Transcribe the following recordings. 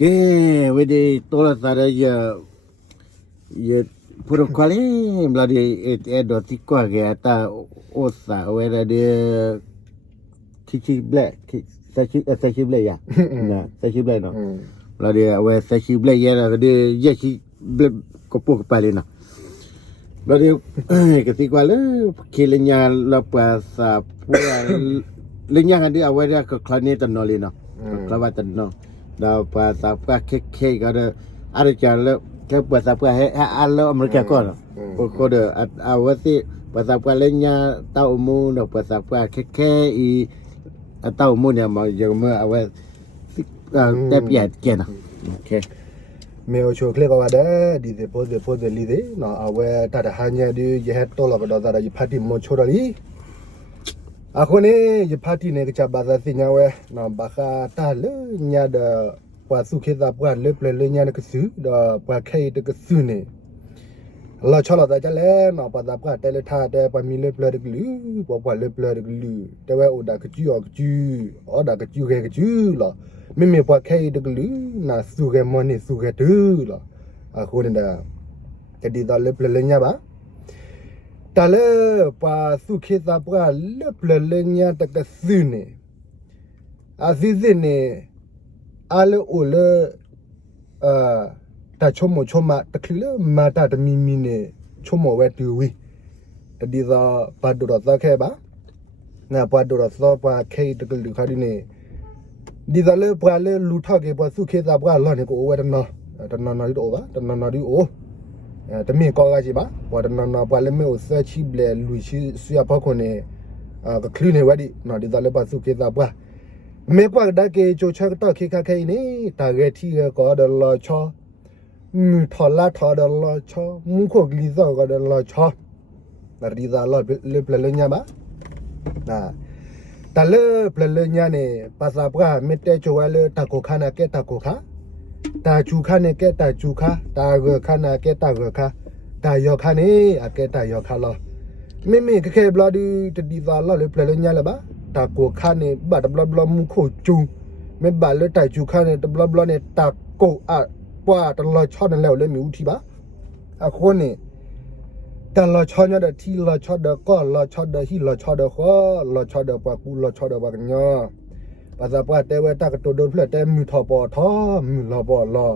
que we de toda tara ya ya puro kwali mladi et edo tikwa ge ata osa we da de kichi black sachi sachi black ya na sachi black no လာဒီအဝဲဆက်ရှိပလက်ရဲတာဒီရက်ရှိဘလကပုကပါလီနာလာဒီကတိကွာ dah pas apa ke ke kada ada jalan ke pas apa he alo mereka kon ko de awasi pas apa lenya tau mu dah pas apa ke ke i tau mu nya mau yang mu awas te piat ke na okay မေယိုချိုကလစ်ကဝါဒဒီဒီပိုဒီပိုဒီလီဒီနော်အဝဲတတဟန်ညာဒီရဟတ်တော်လကတော်တာဒီဖတ်တီမွန်ချိုတော်လီ အခုနေရဖတ်တီနေကချဘာသာစညာဝဲနော်ဘာခတာလညာဒပွာစုခေတာပွာလေပလေညာနကစုဒါပွာခေတကစုနေလာချလာတဲ့လဲနော်ပါတာပွာတဲလက်ထားတဲ့ပမီလေပလေကလူပွာပွာလေပလေကလူတဲဝဲအိုဒါကကျူကကျူအော်ဒါကကျူခဲကကျူလားမိမိပွားခဲတကလူနာစုခဲမနီစုခဲတူလားအခုနေတာတဒီတော့လေပလညာပါ တလဲပါစုခေသာပွားလေပလညာတကစုနေအစီစနေအလေအိုလေအာတချုံမချုံမတကလမာတာတမီမီနေချုံမဝဲတူဝီတဒီတော့ပါဒူတော့သခဲပါနာပါဒူတော့သောပါခဲတကလူခါဒီနေဒီဇာလေပရလေလူထောက်ကေပစုခေတာပကလောနေကိုဝဲတနော်တနော်နော်ဒီတော့ပါတနော်နော်ဒီအိုအဲ တမင်ကောကကြီးပါဝါတနော်နော်ပလေမေကိုဆချီဘလေလူရှိဆွေပခွန်နေအာကကလီနေဝဒီနော်ဒီဇာလေပစုခေတာပကမေပကဒကေချိုချက်တော့ခေခခဲနေတာဂက်တီကောဒလောချောမူထော်လာထော်ဒလောချောမူခိုဂလီဇောကောဒလောချောနာဒီဇာလောလေပလေညာပါနာတလဲပလလညာနေပါစာပကမတဲချိုဝဲလေတကိုခါနာကဲတကိုခါ တာချူခါနေကဲတာချူခါတာရခါနာကဲတာရခါတာယောခါနေအကဲတာယောခါလောမိမိကခဲဘလာဒီတဒီသာလောလေပလလညာလေပါတာကိုခါနေဘတ်ဘလဘလမူခိုချူမေဘာလေတာချူခါနေတဘလဘလနေတာကိုအပွားတလောချောနေလဲလေမြူထီပါအခုနေတလာချောညတဲ့တီလာချောတဲ့ကောလာချောတဲ့ဟီလာချောတဲ့ခေါ်လာချောတဲ့ပကူလာချောတဲ့ဘကညာ ပါဇာပတ်တဲဝဲတကတိုဒိုဖလက်တဲမြူထော်ပေါ်ထောမြူလာပေါ်လာ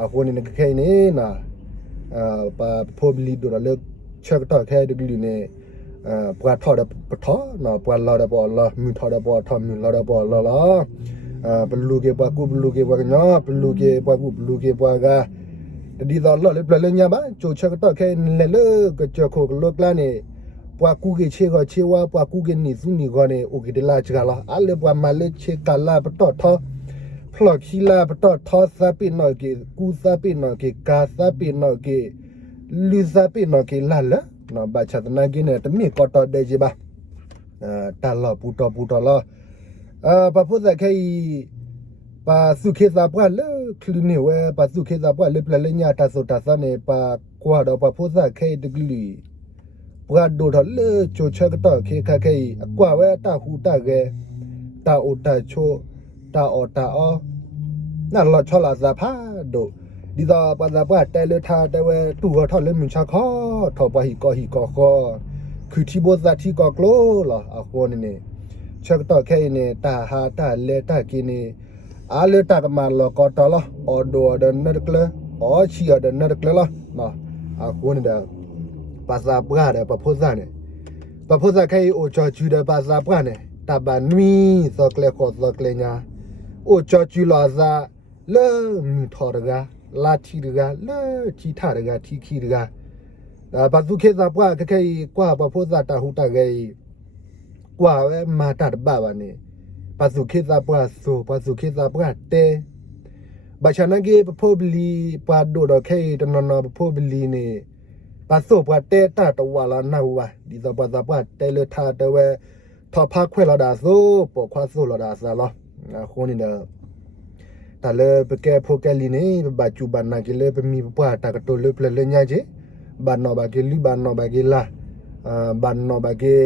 အခုနေကခဲနေနာအာပါဖိုဘလီဒိုလက်ချက်တော့ခဲဒဂလီနေအာပွာထော်တဲ့ပထောနော်ပွာလာတဲ့ပေါ်လာမြူထော်တဲ့ပေါ်ထောမြူလာတဲ့ပေါ်လာလာအာဘလူကေပကူဘလူကေဘကညာဘလူကေပကူဘလူကေပကဒီတော့လော်လေပလညာပါချိုချက်တော့ခဲလဲလေကချခိုကလောကလာနေ ပွားကူကေချေကချေဝါပွားကူကေနီစုနီကောနေအိုကေတလာချကလာအလေပွားမလေးချေကလာပတော့ထောဖလော့ခီလာပတော့ထောသပိနောကေကူသပိနောကေကာသပိနောကေလူသပိနောကေလာလာနော်ဘာချတ်နာကိနေတမီကတော့ဒေဂျီပါအာတလာပူတော့ပူတော့လာအာပပုဇခေပါစုခေသာပွားလေခလူနေဝဲပါစုခေသာပွားလေပလလေညာတဆိုတာစနေပါကွာတော့ပပုဇခေဒဂလီ ပွားဒိုတော့လေချိုချက်တော့ခေခခေအကွာဝဲတဟူတကေတာအိုတာချိုတာအော်တာအောနာလောချလာဇာဖာဒိုဒီသာပါဇာပွားတဲလေထားတဲဝဲတူဟောထော်လေမြချခောထော်ပါဟီကောဟီကောခောခူတီဘောဇာတီကောကလိုလာအခေါ်နေနေချက်တော့ခဲနေတာဟာတာလေတာကိနေ ale tak ma lo ko to lo odo de ner kle o chi de ner kle lo ma a ko ni da pa sa bra de pa pho sa ne pa pho sa kai o cho chu de pa sa bra ne ta ba nui so kle ko so kle nya o cho chu la za le mi tho de ga la thi de ga le chi tha de ga thi khi de ga da ba su ke sa bra ke kai kwa pa pho sa ta hu ta ge kwa we ma ta de ba ba ne ပါစုခေသာပွားဆိုပါစုခေသာပွားတဲဘာချနာကေပဖိုဘလီပါဒိုဒခေတနနပဖိုဘလီနေ ပါဆိုပွားတဲတာတဝလာနာဝါဒီသပါသပွားတဲလထာတဝဲထဖခွဲလာဒါဆိုပေါ်ခွာဆိုလာဒါဆာလောခုန်နေတာတလေပကေဖိုကလီနေဘာချူဘာနာကေလေပမီပွားတာကတိုလေပလေညာချေဘာနောဘာကေလီဘာနောဘာကေလာအာဘာနောဘာကေ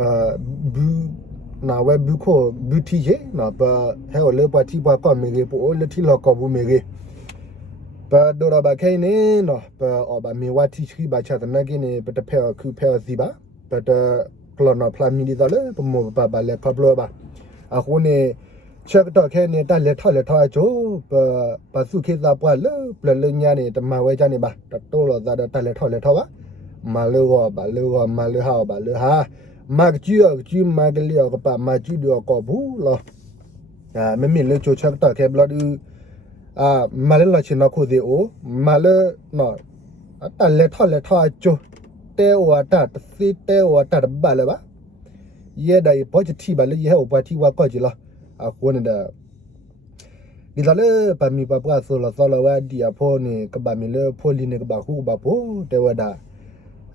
အာဘူနာဝဲဘူခိုဘူတီယေနော်ပါဟဲလေပါတီပါကမေရေပိုလေတီလောကဘူမေရေ ပါဒိုရဘာခိုင်နေနော်ပါအဘမေဝတီချီဘာချတ်နကိနေပတဖဲခုဖဲစီပါပတကလနဖလာမီဒီတလေပမောပါပါလေကပလောပါအခုနေချက်တော့ခဲနေတာလက်ထလက်ထအချိုးပပစုခေသာပွားလေပလလညာနေတမဝဲကြနေပါတတိုးလောသာတလက်ထလက်ထပါမာလောဘာလောမာလောဟာဘာလောဟာမကကျူကျူမကလီကပါမကျူတော့ကဘူးလောအာမမင်းလေချိုချက်တော့ခဲဘလဒူ အာမလလချင်နခုဒီအိုမလနော်တလက်ထလက်ထအချိုးတဲဝတာတစီတဲဝတာဘာလဲပါရဲဒိုင်ပေါ်ချတီပါလေရဲဟိုပါတီဝါကောကြလားအခုနေတာဒီလာလေပါမီပါပွားဆိုလာဆိုလာဝဒီအဖောနေကဘာမီလေဖိုလီနေကဘာခုကဘာပိုတဲဝဒါ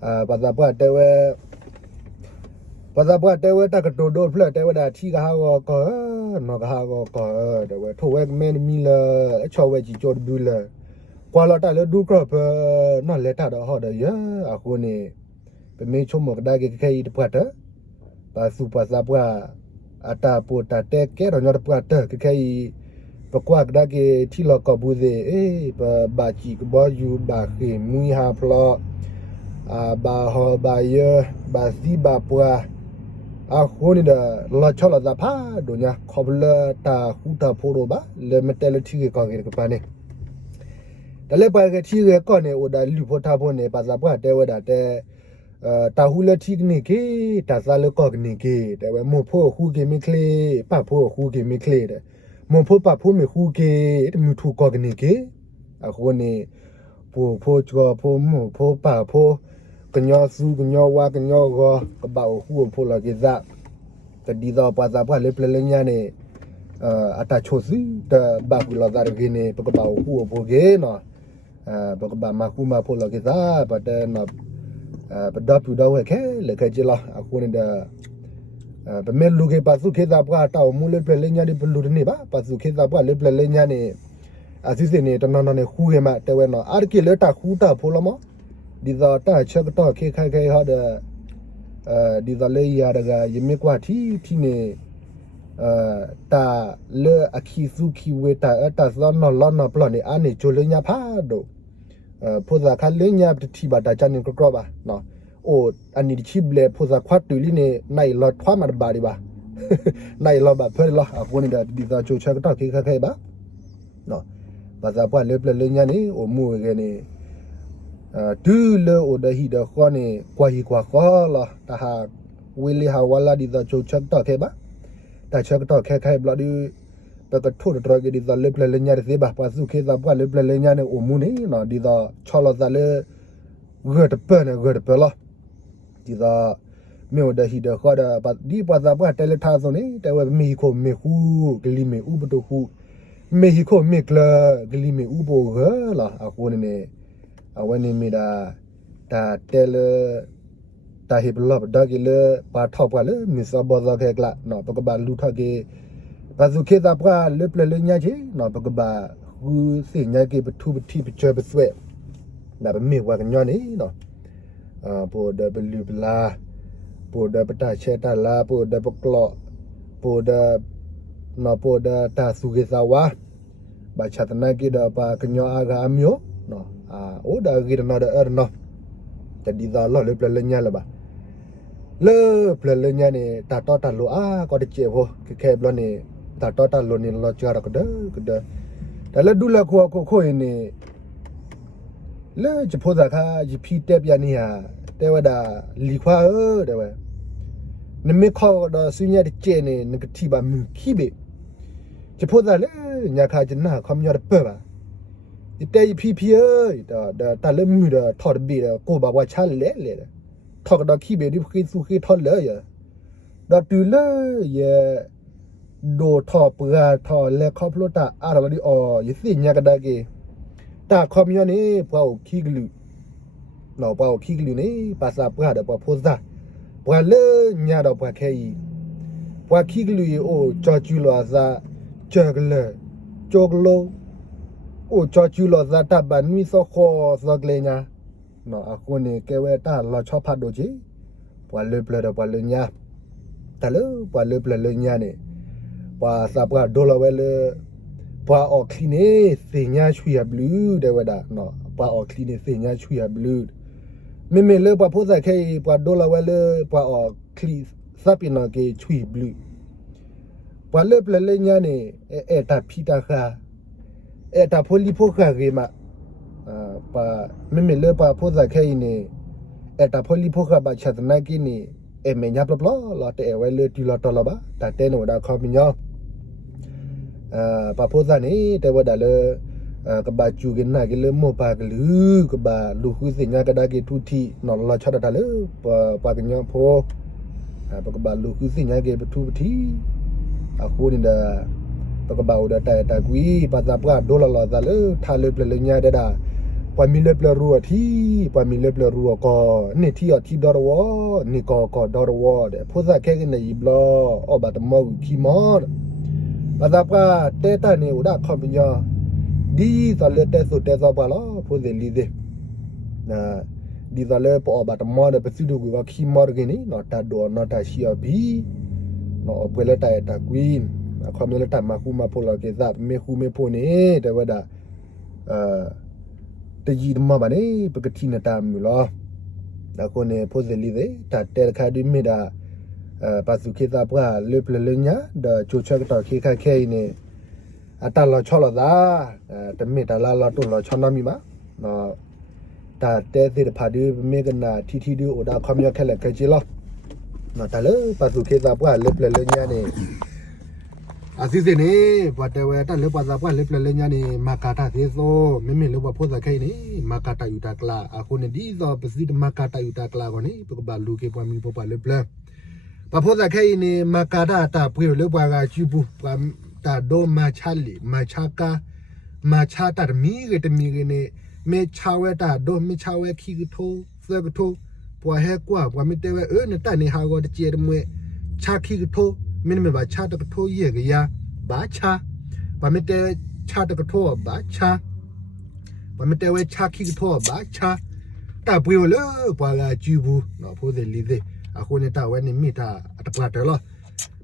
အာပါသာပွားတဲဝ ပါသာပွားတဲဝတကတိုဒိုဖလက်တဲဝဒါထီကဟာကောကောနော်ကဟာကောကောတဲဝထိုဝဲမင်းမီလာအချောဝဲကြီးကြောဒဘူးလာကွာလာတလေဒူကရပနော်လက်တာတော့ဟောတယ်ရအခုနေပမေချုံမကဒါကေခဲဤတပတ်တာပါစုပါစာပွား ata pota te ke ro nyor pa te ke kai pa kwa da ke thi lo ko bu de e ba ba chi ko ba yu ba ke mu ha plo a ba ho ba ye ba si ba pwa a ho ni da la အခုနေတာလာချလာတာဖာဒုညာခဘလတာဟူတာဖိုတော့ပါလေမတဲလတီကကောင်းကပါနေတလဲပါကတီကကောင်းနေဟိုဒါလူဖောတာဖို့နေပါစားပွားတဲဝဒါတဲအာတာဟူလတီကနေကေတာစားလကောကနေကေတဲဝမဖို့ဟူကေမီကလေပဖို့ဟူကေမီကလေတဲ့မဖို့ပဖို့မဟူကေတမူထူကောကနေကေအခုနေဖို့ဖို့ချောဖို့မဖို့ပဖို့ ကညောစုကညောဝါကညောကကဘာဟူဖိုလာကေဇာတဒီသာပါသာဖလေပလလညာနေအတာချိုစီတဘာကူလာဒါရဂိနေပကဘာဟူဖိုကေနော်အပကဘာမကူမဖိုလာကေဇာပတနပဒပူဒါဝဲခဲလေခဲချီလာအခုနေတဲ့ဗမဲလူကေပါစုခေတာပွားတောက်မူလေပလညာနေဘလူနေပါပါစုခေတာပွားလေပလညာနေအစစ်စစ်နေတနနနေခူးခဲ့မှတဲဝဲနော်အာကေလက်တာခူးတာဖိုလာမော ဒီသာတာချက်တော့ခေခိုင်ခိုင်ဟာတဲ့အဲဒီသာလေရတကယမေကွာတီတီနေအဲတာလေအခီစုခီဝေတာအတာဇောနော်လောနော်ပလနေအာနေချိုလညာဖာတော့ဖိုဇာခါလင်းညာပတိဘာတာချန်ကကရပါနော်အိုအန်ဒီချိဘလေဖိုဇာခွတ်တူလီနေနိုင်လော့ထွားမဘာဒီပါနိုင်လော့ဘာဖဲလော့အခုနေတာဒီသာချိုချက်တော့ခေခခဲပါနော်ဘာသာပွားလေပလင်းညာနေအိုမူရနေအာ ဒူလောအိုဒဟီဒခေါနေကွာဟီကွာခေါလာတဟာဝီလီဟာဝလာဒီသာချိုချက်တော့ခဲပါတာချက်တော့ခဲခဲဘလာဒီပကထိုးတော်ကဒီဇာလေပလညာရစေပါပါစုခေဇာပွားလေပလညာနေအမှုနေနော်ဒီဇာချောလဇာလေဂတ်ပနဂတ်ပလာဒီဇာမေဝဒဟီဒခေါ်ဒါပဒီပါဇာပွားတယ်လထားစုံနေတဲဝမီခိုမေဟူဂလီမေဥပတဟုမေဟီခိုမေကလာဂလီမေဥဘောဂလာအခုနေနေအ ဝနေမီဒါဒါတဲလတာဟိဘလဘဒါကီလပါထောက်ပါလေမစ္စဘောဇာခေကလာနော်ပကဘာလူထကေဘာစုခေတာပကလေပလလေညာချေနော်ပကဘာဟူစိညာကေပထုပတိပချပဆွဲနာဘမေဝကညောနေနော်အာပိုဒဘလူပလာပိုဒပတာချေတာလာပိုဒပကလောပိုဒနော်ပိုဒတာစုကေသာဝါဘာချတနာကေဒပါကညောအာဂါမျိုးနော် အာအိုဒါဂီရနာဒအရနော်တဒီသာလောလေပလလေညာလပါလေပလလေညာနေတာတော့တလို့အာကောတချေဖို့ခဲခဲဘလနေတာတော့တလို့နေလောချာရကဒကဒဒါလည်းဒူလခေါ်ခေါ်ခေါ်ရင်နေလေချဖို့သာခါဂျပီတက်ပြနေဟာတဲဝဒါလီခွာတဲ့ဝဲနမေခေါ်တော့စညာတဲ့ကျနေငကတိပါမခိဘေချဖို့သာလေညာခါကျနာခမရပပါ แต่พี่พี่เอ้ยแต่แต่แต่เริ่มมีแต่ถอดบีแต่กูบอกว่าชันเละเลยถอดกระดาษขี้เบรที่ขี้สุขี้ถอดเลยอ่ะดาตื่นเลยเย่โดถอดเปลือกถอดเล็กครอบรถตาอะไรเราดิอ๋อยี่สิเนี่ยกระดาษเกตาคอมยอนี่เปล่าขี้กลือเราเปล่าขี้กลือนี่ภาษาเปลือกเดี๋ยวเปล่าโพสต์ได้เปล่าเลยเนี่ยเราเปล่าแค่อีเปล่าขี้กลือโอ้จอจุลาซาเจอกเลยจกโล အိုချောချူလောဇာတာဘန်မီစောခောစောကလေညာနော်အခုနေကဲဝဲတာလောချောဖတ်တို့ကြီးဘွာလေပလရဘွာလေညာတလဘွာလေပလလေညာနေဘွာစပ်ကဒေါ်လာဝဲလေဘွာအော်ခလီနေစေညာချူရဘလူးတဲ့ဝဲတာနော်ဘွာအော်ခလီနေစေညာချူရဘလူးမေမေလေဘွာဖိုးစားခဲဘွာဒေါ်လာဝဲလေဘွာအော်ခလီစပ်ပင်နာကေချူဘလူးဘွာလေပလလေညာနေအဲအဲတာဖီတာခါ eta pholi phokha gema pa meme le pa phoza khaine eta pholi phokha ba chatna kini e me nya plo plo la te we le ti la to la ba ta te no da kho mi nya pa phoza ni te wa da le ka ba chu gen na ge le mo pa ge lu ka ba lu khu se nya ka da ge thu thi no la cha da le pa pa ge nya pho ပကဘလူကုစညာကေပထူပတိအခုနေတာ จูกินนากิเลโมปากลือกบาลูคุสิญากะดากิทุทินอลอชอดาเลปะปากญอโพอ่าปะกบาลูคุสิญาเกปทุปทีอะโคนิดาปะกบาอุดาตาตากุยปะซาปะโดลลอซาเลทาเลเปลญาดาดา ปามีเล็บลรัวที่ปามีเล็บลรัวก็นี่ที่อ่ะที่ดอรวอนี่ก็ก็ดอรวอเด้พูดซะแค่กันในอีบลออบาตมอคีมอดปาตาปาเตตานี่อุดาคอมปิญอดีซอเลเตสุเตซอบาลอพูดเดลีเดนะဒီဇာလေပေါ်ဘတ်မော်တဲ့ပစီဒူကခီမော်ဂင်းနော်တာဒိုနော်တာရှီယဘီနော်ပွဲလက်တိုင်တာကွင်း အခမလက်တိုင်မခုမပိုလာကေဇပ်မေခုမေဖိုနေတဲ့ဝဒါအာတကြီးတမပါနေပကတိနတာမူလောဒါကိုနေဖိုဇလီတဲ့တာတဲခါဒီမီဒါအာပါစုခေတာပွားလေပလလညာဒါချိုချက်တော့ခေခခဲနေအတလောချောလသာအဲတမီတာလာလာတုလောချောနမီမနော်တာတဲသေးတဖာဒီမေကနာတီတီဒီအိုဒါခမရခက်လက်ကကြီးလောနော်တလေပတ်သူခေတာပွားလက်ပလလညာနေ así se ne pate we ta le pasa pa le ple le nyani makata se so mimi le po sa kai ne makata yuta kla ako ne di so pesi makata yuta kla ko ne to ba lu ke pa mi po pa le. Ple pa po sa kai ne makata ta pwe le pa ga chi bu pa ta do ma cha li ma cha ka ma cha ta mi ge te mi ge ne me cha we ta do mi cha we ki ge tho se ge tho po he kwa kwa mi te we e ne ta ne ha go de che de mwe cha ki ge tho me me ba cha de gu tho ye ga ya ba cha ba me te cha de gu tho ba cha ba me te we cha khi gu tho ba cha ta pwe le pwa ga ju bu no pho de li de a ko ne ta we ne mi ta ta pwa de lo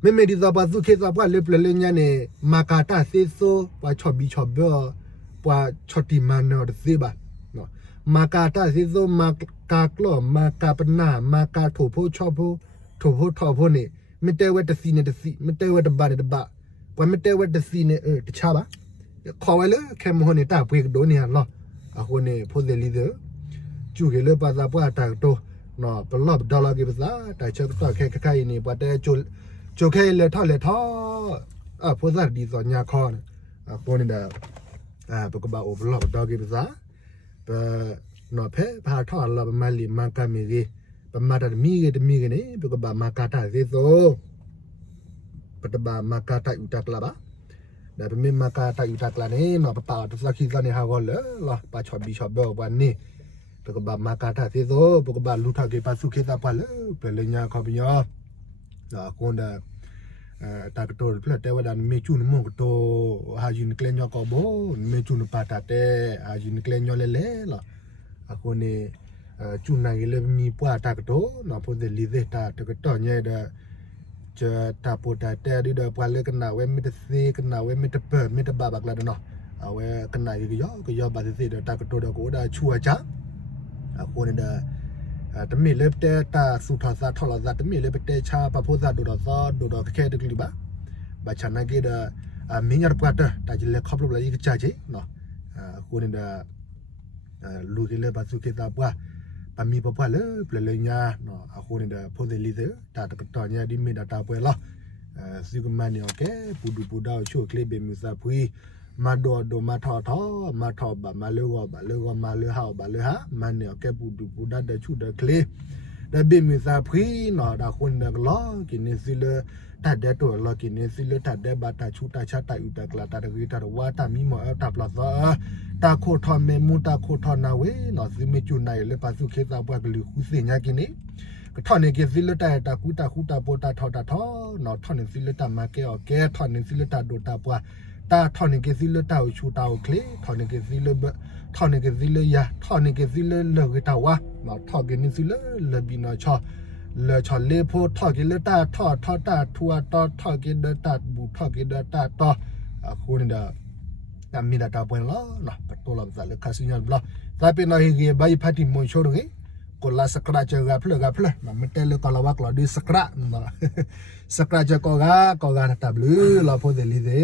မေမေဒီဇဘာဇုခေဇဘာလေပလလေညာနေမာကာတာစေဆိုပွာချောဘီချောဘောပွာချောတီမန်နော်စေဘာနော်မာကာတာစေဆိုမာကာကလောမာကာပနာမာကာထိုဖိုချောဖိုထိုဖိုထောဖိုနေ မတဲဝဲတစီနေတစီမတဲဝဲတဘာနေတဘာပွာမတဲဝဲတစီနေအဲတခြားပါခေါ်ဝဲလေခဲမဟိုနေတာပွေဒိုနေလောအခုနေဖိုဇေလီဇကျူကေလေပါဇာပွာတာတိုနော်ဘလော့ဒေါ်လာကေပဇာတိုင်ချက်တော့ခဲခခိုင်နေပွာတဲကျိုကျိုခဲလေထောက်လေထောအဖိုဇာဒီဇောညာခေါ်အပေါ်နေတာအပကဘာအိုဘလော့ဒေါ်ကေပဇာပနော်ဖဲဘာထောက်လာမလီမန်ကမီကြီး ပမာတမီကေတမီကနေပကဘာမာကာတာဇေဇောပတဘာမာကာတာယူတက်လာပါဒါပေမဲ့မာကာတာယူတက်လာနေနော်ပပါတစခိဇာနေဟာကောလေလာပါချောဘီချောဘောဘာနေပကဘာမာကာတာဇေဇောပကဘာလူထကေပါစုခေတာပါလေပလညာခေါ်ပြီးရောဒါကွန်ဒါအဲတာကတိုပလက်တဲဝဒန်မေချူနမောကတိုဟာဂျင်းကလညောကောဘောမေချူနပါတာတဲဟာဂျင်းကလညောလေလေလာအခုနေ chu na gele mi pa ta ka do na po de li de ta ta ka to nya da cha ta po ta ta di da pa le ka na we mi de se ka na we mi de pa mi de ba ba la da no a we ka na gi yo ka yo ba de se da ta ka to da ko da chu a cha a ko ne da တမီလေးတဲတာစုထစာထော်လာစာတမီလေးတဲချာပဖို့စာဒူတော့သောဒူတော့ခဲတကလူပါဘာချနာကေဒါမင်းရပတ်တာကြီးလက်ခေါပလို့လာကြီးချာကြီးနော်အခုနေတာလူကြီးလေးပါစုကေတာပွား ပမီပပွားလေပလလေညာနော်အခုနေတာဖိုဇေလီဇတာတကတော်ညာဒီမီဒတာပွဲလားအဲစီကမန်ယောကဲပူဒူပူဒါချိုကလေးဘေမူစာဖွီမဒိုဒိုမထော်ထော်မထော်ဘာမလောဘာလောမလောဟာဘာလောဟာမန်ယောကဲပူဒူပူဒါဒချူဒကလေး da bi mi sa pri na da khun da la ki ne si le ta de to la ki ne si le ta de ba ta chu ta cha ta u ta kla ta de wi ta wa ta mi mo ta pla sa ta kho tho me mu ta kho tho na we na si me chu na le pa su khe ta ba glu khu se nya ki ne ก็ท่อนนี้เกซิลตาตากูตาคูตาโปตาทอตาทอนอท่อนนี้ซิลตามาเกอแกท่อนนี้ซิลตาโดตาปัวตาท่อนนี้เกซิลตาอูชูตาอูเคลท่อนนี้เกซิลท่อนนี้เกซิลยาท่อนนี้เกซิลเลอกตาวะ နော်ထော်ကေနေစီလလဘီနာချော le cho le po tho ki le ta tho tho ta thua to tho ki de ta bu tho ki de ta to a khu ni da ta mi da ta puen lo la pa to la za le ka sin ya bla ta pe na hi ge ba yi phati mo cho do ge ko la sakra che ga phle ga phle na me te le ka la wa kla di sakra na sakra che ko ga ko ga ta blu la po de li de